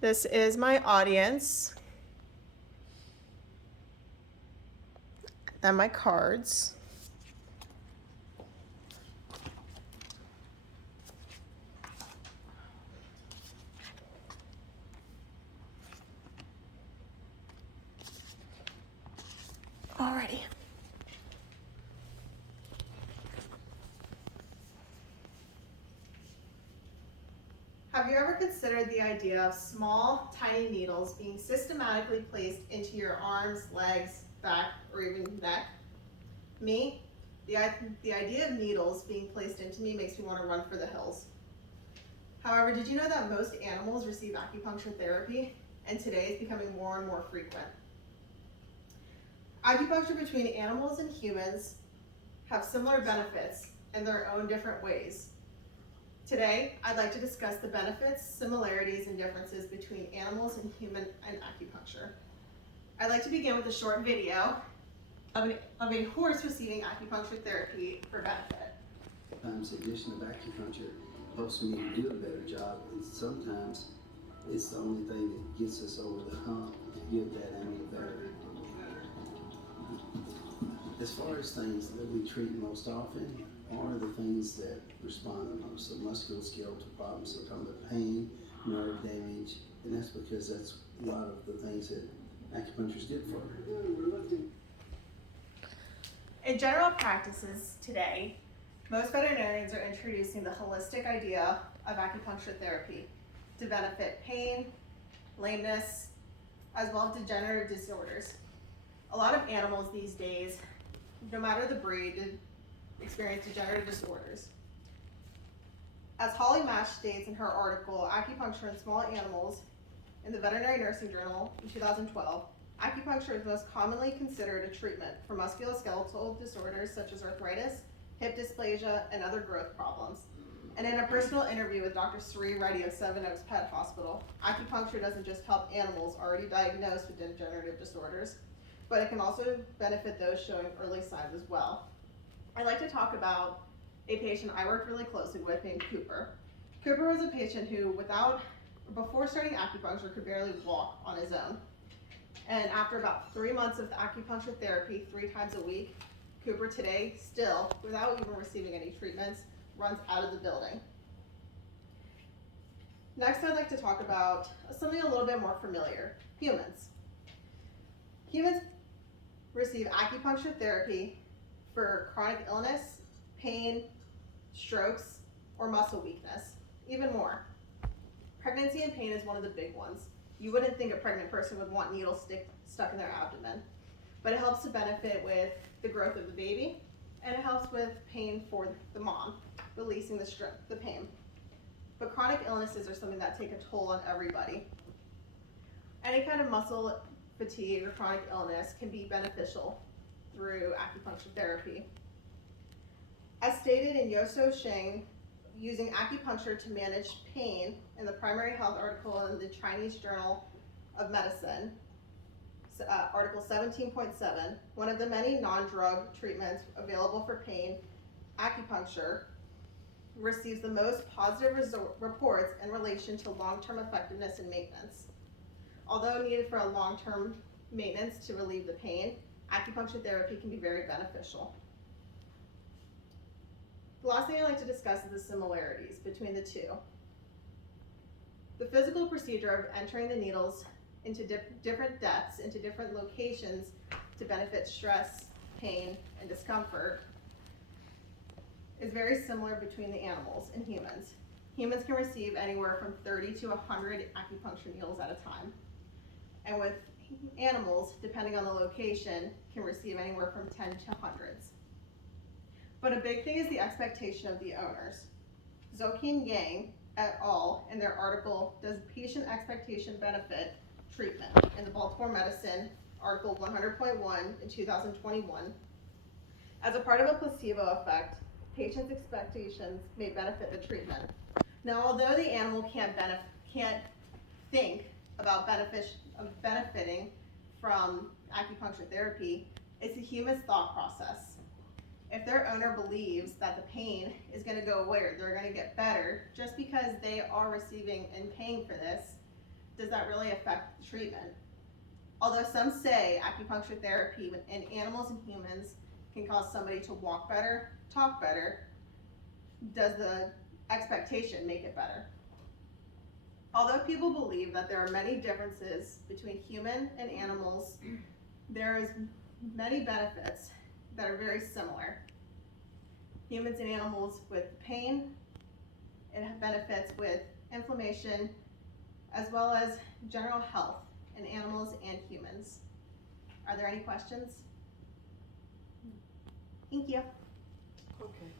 This is my audience and my cards. Alrighty. Have you ever considered the idea of small, tiny needles being systematically placed into your arms, legs, back, or even neck? Me, the idea of needles being placed into me makes me want to run for the hills. However, did you know that most animals receive acupuncture therapy, and today it's becoming more and more frequent? Acupuncture between animals and humans have similar benefits in their own different ways. Today, I'd like to discuss the benefits, similarities, and differences between animals and human and acupuncture. I'd like to begin with a short video of a horse receiving acupuncture therapy for benefit. Sometimes the addition of acupuncture helps me to do a better job, and sometimes it's the only thing that gets us over the hump to give that animal better. As far as things that we treat most often are the things that respond the most. So musculoskeletal problems, so talking about pain, nerve damage, and that's because that's a lot of the things that acupuncture is good for. In general practices today, most veterinarians are introducing the holistic idea of acupuncture therapy to benefit pain, lameness, as well as degenerative disorders. A lot of animals these days, no matter the breed, experience degenerative disorders. As Holly Mash states in her article, Acupuncture in Small Animals in the Veterinary Nursing Journal in 2012, acupuncture is most commonly considered a treatment for musculoskeletal disorders such as arthritis, hip dysplasia, and other growth problems. And in a personal interview with Dr. Sri Reddy of Seven Oaks Pet Hospital, acupuncture doesn't just help animals already diagnosed with degenerative disorders, but it can also benefit those showing early signs as well. I'd like to talk about a patient I worked really closely with named Cooper. Cooper was a patient who, before starting acupuncture, could barely walk on his own. And after about 3 months of acupuncture therapy 3 times a week, Cooper today, still, without even receiving any treatments, runs out of the building. Next, I'd like to talk about something a little bit more familiar, humans. Humans receive acupuncture therapy for chronic illness, pain, strokes, or muscle weakness, even more. Pregnancy and pain is one of the big ones. You wouldn't think a pregnant person would want needles stuck in their abdomen, but it helps to benefit with the growth of the baby, and it helps with pain for the mom, releasing the pain. But chronic illnesses are something that take a toll on everybody. Any kind of muscle fatigue or chronic illness can be beneficial through acupuncture therapy. As stated in Yoso Sheng, using acupuncture to manage pain in the primary health article in the Chinese Journal of Medicine, article 17.7, one of the many non-drug treatments available for pain, acupuncture receives the most positive reports in relation to long-term effectiveness and maintenance. Although needed for a long-term maintenance to relieve the pain, acupuncture therapy can be very beneficial. The last thing I'd like to discuss is the similarities between the two. The physical procedure of entering the needles into different depths, into different locations to benefit stress, pain, and discomfort is very similar between the animals and humans. Humans can receive anywhere from 30 to 100 acupuncture needles at a time. And with animals, depending on the location, can receive anywhere from 10 to hundreds. But a big thing is the expectation of the owners. Zokin Yang et al. In their article, Does Patient Expectation Benefit Treatment? In the Baltimore Medicine, article 100.1 in 2021. As a part of a placebo effect, patients' expectations may benefit the treatment. Now, although the animal can't think about benefiting from acupuncture therapy, it's a human's thought process. If their owner believes that the pain is going to go away or they're going to get better just because they are receiving and paying for this, does that really affect the treatment? Although some say acupuncture therapy in animals and humans can cause somebody to walk better, talk better, does the expectation make it better? Although people believe that there are many differences between human and animals, there is many benefits that are very similar. Humans and animals with pain, it has benefits with inflammation, as well as general health in animals and humans. Are there any questions? Thank you. Okay.